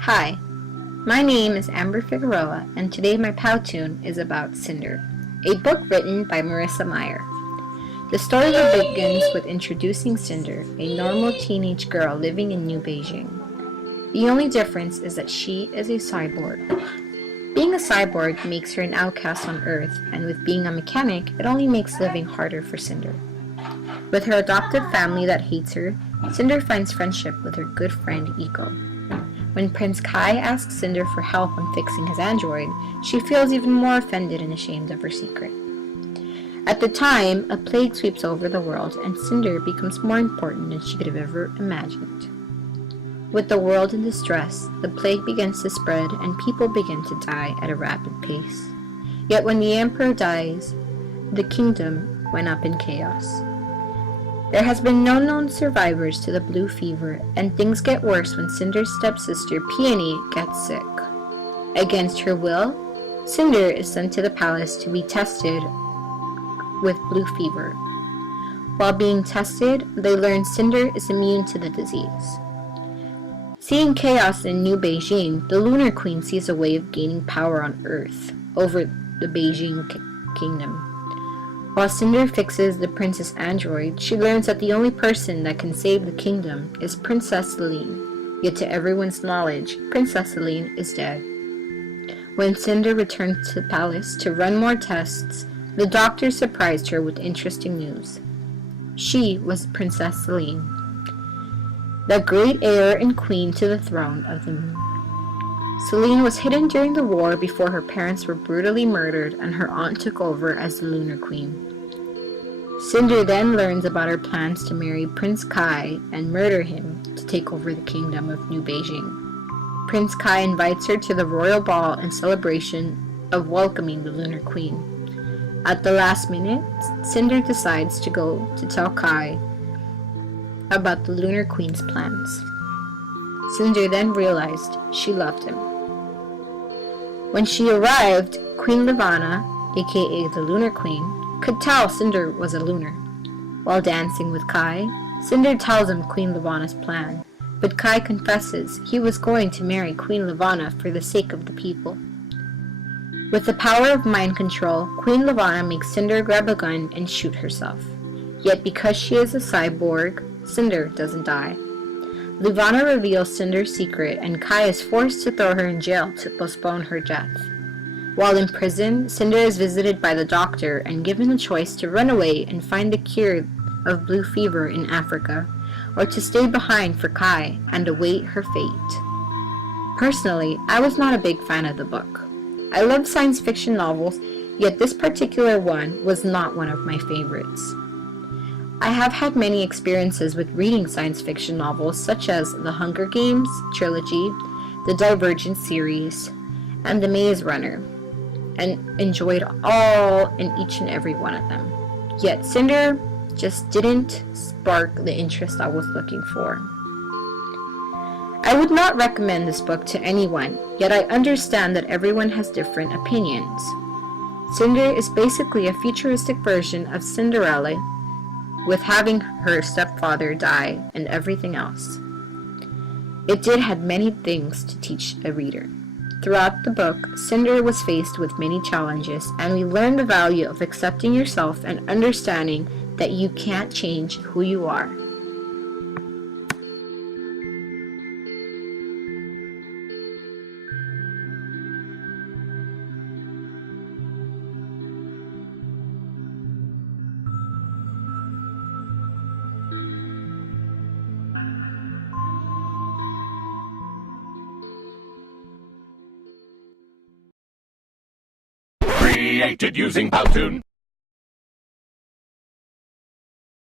Hi, my name is Amber Figueroa, and today my Powtoon is about Cinder, a book written by Marissa Meyer. The story begins with introducing Cinder, a normal teenage girl living in New Beijing. The only difference is that she is a cyborg. Being a cyborg makes her an outcast on Earth, and with being a mechanic, it only makes living harder for Cinder. With her adopted family that hates her, Cinder finds friendship with her good friend Ego. When Prince Kai asks Cinder for help on fixing his android, she feels even more offended and ashamed of her secret. At the time, a plague sweeps over the world, and Cinder becomes more important than she could have ever imagined. With the world in distress, the plague begins to spread and people begin to die at a rapid pace. Yet when the emperor dies, the kingdom went up in chaos. There has been no known survivors to the blue fever, and things get worse when Cinder's stepsister Peony gets sick. Against her will, Cinder is sent to the palace to be tested with blue fever. While being tested, they learn Cinder is immune to the disease. Seeing chaos in New Beijing, the Lunar Queen sees a way of gaining power on Earth over the Beijing kingdom. While Cinder fixes the princess android, she learns that the only person that can save the kingdom is Princess Celine. Yet to everyone's knowledge, Princess Celine is dead. When Cinder returns to the palace to run more tests, the doctor surprised her with interesting news. She was Princess Celine, the great heir and queen to the throne of the moon. Celine was hidden during the war before her parents were brutally murdered and her aunt took over as the Lunar Queen. Cinder then learns about her plans to marry Prince Kai and murder him to take over the kingdom of New Beijing. Prince Kai invites her to the royal ball in celebration of welcoming the Lunar Queen. At the last minute, Cinder decides to go to tell Kai about the Lunar Queen's plans. Cinder then realized she loved him. When she arrived, Queen Levana, aka the Lunar Queen, could tell Cinder was a lunar. While dancing with Kai, Cinder tells him Queen Levana's plan, but Kai confesses he was going to marry Queen Levana for the sake of the people. With the power of mind control, Queen Levana makes Cinder grab a gun and shoot herself. Yet because she is a cyborg, Cinder doesn't die. Levana reveals Cinder's secret and Kai is forced to throw her in jail to postpone her death. While in prison, Cinder is visited by the doctor and given the choice to run away and find the cure of blue fever in Africa, or to stay behind for Kai and await her fate. Personally, I was not a big fan of the book. I love science fiction novels, yet this particular one was not one of my favorites. I have had many experiences with reading science fiction novels such as the Hunger Games trilogy, the Divergent series, and the Maze Runner, and enjoyed all and each and every one of them. Yet Cinder just didn't spark the interest I was looking for. I would not recommend this book to anyone, yet I understand that everyone has different opinions. Cinder is basically a futuristic version of Cinderella, with having her stepfather die and everything else. It did have many things to teach a reader. Throughout the book, Cinder was faced with many challenges, and we learned the value of accepting yourself and understanding that you can't change who you are. Created using Powtoon.